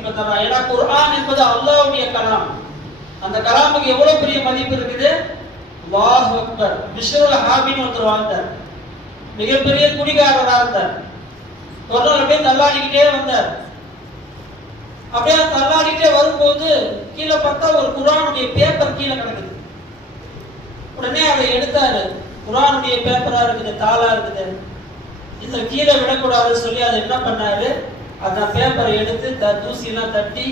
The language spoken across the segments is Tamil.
மதிப்பை தரான். ஏன்னா குர்ஆன் என்பது அல்லாஹ்வுடைய கலாம். அந்த கலாமுக்கு எவ்வளவு பெரிய மதிப்பு இருக்குது. அல்லாஹ் அக்பர். பிஷ்ருல் ஹாபின்னு ஒருத்தர் வாழ்ந்தார். மிகப்பெரிய குடிகாரராக இருந்தார். ஒரு நாள் அப்படியே தள்ளாடிக்கிட்டே வந்தார். அப்படியே தள்ளாடிட்டே வரும்போது கீழே பார்த்தா ஒரு குர்ஆனுடைய பேப்பர் கீழே கிடக்குது. உடனே அதை எடுத்தாரு. குர்ஆனுடைய பேப்பரா இருக்குது, தாளா இருக்குது, இதை கீழே விடக்கூடாதுன்னு சொல்லி அதை என்ன பண்ணாரு, அந்த பேப்பரை எடுத்து தூசியெல்லாம் தட்டி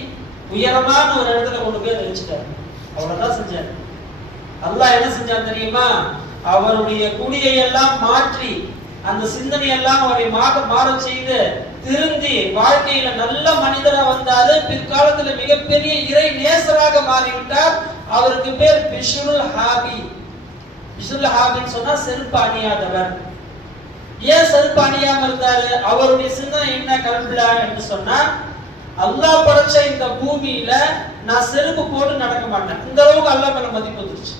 உயரமான ஒரு இடத்துல கொண்டு போய் அதை வச்சுட்டாரு. அவ்வளவுதான் செஞ்சாரு. அல்லாஹ் என்ன செஞ்சான் தெரியுமா? அவருடைய குடியை எல்லாம் மாற்றி அந்த சிந்தனையெல்லாம் அவரை மாற செய்து திருந்தி வாழ்க்கையில நல்ல மனிதரா வந்தாரு. பிற்காலத்துல மிகப்பெரிய இறை நேசராக மாறிவிட்டார். அவருக்கு பேர் பிஷ்ருல் ஹாபி. பிஷ்ருல் ஹாபின்னு சொன்னா செருப்பு அணியாதவர். ஏன் செருப்பு அணியாம இருந்தாரு? அவருடைய சிந்தனை என்ன கல்வில என்று சொன்னா, அல்லாஹ் படைச்ச இந்த பூமியில நான் செருப்பு போட்டு நடக்க மாட்டேன். இந்த அளவுக்கு அல்லாஹ் மேல மதிப்பு வந்துருச்சு,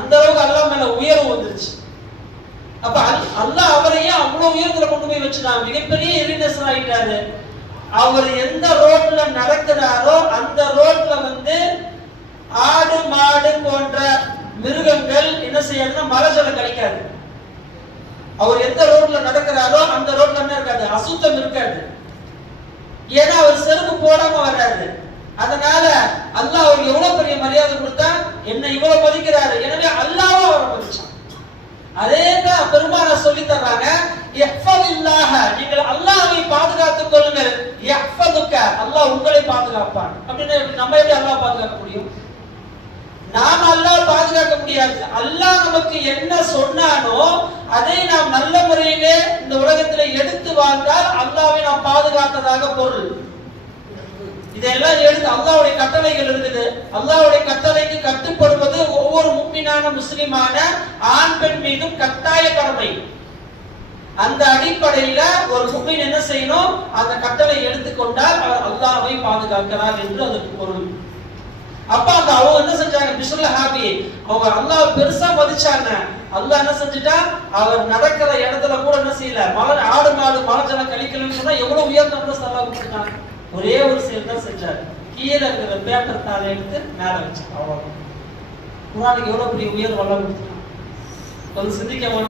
அந்த அளவுக்கு அல்லாஹ் மேல உயர்வு வந்துருச்சு. அப்ப அல்லாஹ் அவரையே அவ்வளவு உயர்வுல கொண்டு போய் வச்சுதான் மிகப்பெரிய இறைநேசர் ஆயிட்டாரு. அவர் எந்த ரோட்ல நடக்கிறாரோ அந்த ரோட்ல ஆடு மாடு போன்ற மிருகங்கள் என்ன செய்யறதுன்னா மலஜலம் கழிக்காது. அவர் எந்த ரோட்ல நடக்கிறாரோ அந்த ரோட்ல என்ன இருக்காது, அசுத்தம் இருக்காது. ஏன்னா அவர் செருப்பு போடாம வர்றாரு. அதனால அல்லாஹ் அவருக்கு எவ்வளவு பெரிய மரியாதை கொடுத்தா, என்ன இவ்வளவு மதிக்கிறாரு, எனவே அல்லாஹ்வை அவரை மதிச்சான். அதேதான் பெருமானார் சொல்லி தர்றாங்க, இஹ்ஃபதில்லாஹ, நீங்கள் அல்லாஹ்வை பாதுகாத்துக் கொள்ளுங்கள், இஹ்ஃபதுக, அல்லாஹ் உங்களை பாதுகாப்பான். அப்படின்னா நம்ம எப்படி அல்லாஹ் பாதுகாக்க முடியும்? நாம் அல்லாஹ் பாதுகாக்க முடியாது. அல்லாஹ் நமக்கு என்ன சொன்னானோ அதை நாம் நல்ல முறையிலே இந்த உலகத்தில் எடுத்து வாழ்ந்தால் அல்லாஹ்வை நாம் பாதுகாத்ததாக பொருள். இதெல்லாம் எடுத்து அல்லாஹ்வுடைய கட்டளைகள் இருக்குது. அல்லாஹ்வுடைய கட்டளைக்கு கட்டுப்படுவது ஒவ்வொரு முஃமினான முஸ்லிமான ஆண் பெண் மீதும் கட்டாய கடமை. அந்த அடிப்படையில ஒரு முஃமின் என்ன செய்யணும், அந்த கட்டளை எடுத்துக்கொண்டால் அவர் அல்லாஹ்வை பாதுகாக்கிறார் என்று அதற்கு பொருள். அப்ப அந்த அவங்க என்ன செஞ்சாங்க, பிஷ்ருல் ஹாபி அவங்க அல்லாஹ் பெருசா மதிச்சாங்க. அல்லாஹ் என்ன செஞ்சுட்டா, அவர் நடக்கிற இடத்துல கூட என்ன செய்யல, ஆடு மாடு மலஜலம் கழிக்கலன்னு சொன்னா எவ்வளவு உயர்ந்த அல்லாஹ் கொடுத்தாங்க. ஒரே ஒரு செயல் தான் செஞ்சாரு, கீழே இருக்கிற பேப்பர் தாளை எடுத்து மேல வச்சாங்க. அவ்வளவு குர்ஆனுக்கு எவ்வளவு பெரிய உயர்வு அல்லாஹ் கொடுத்தாங்க. கொஞ்சம் சிந்திக்க